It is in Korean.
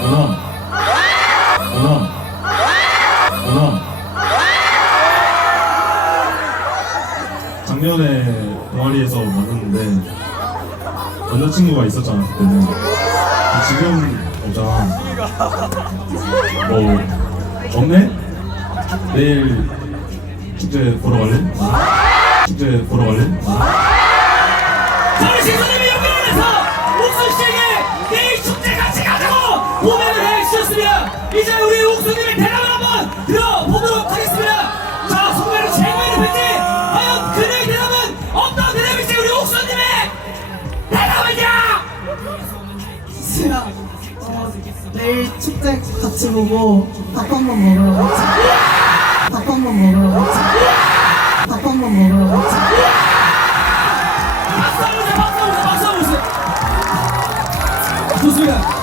그럼 그럼 그럼 작년에 동아리에서 만났는데 남자친구가 있었잖아 그때는 지금 없잖아 뭐 없네? 내일 축제 보러 갈래? 축제 보러 갈래? 이제 우리 옥순님의 대답을 한번 들어보도록 하겠습니다. 자, 소개로 제거의 팬티 과연 그녀의 대답은 어떤 대답일지 우리 옥순님의 대답은요! 수야, 어, 내일 축제 같이 보고 밥 한 번 먹으러 가자. 밥 한 번 먹으러 가자. 밥 한 번 먹으러 가자. 박수 한번 주세요, 박수 한번 주세요, 박수 한번 주세요. 좋습니다.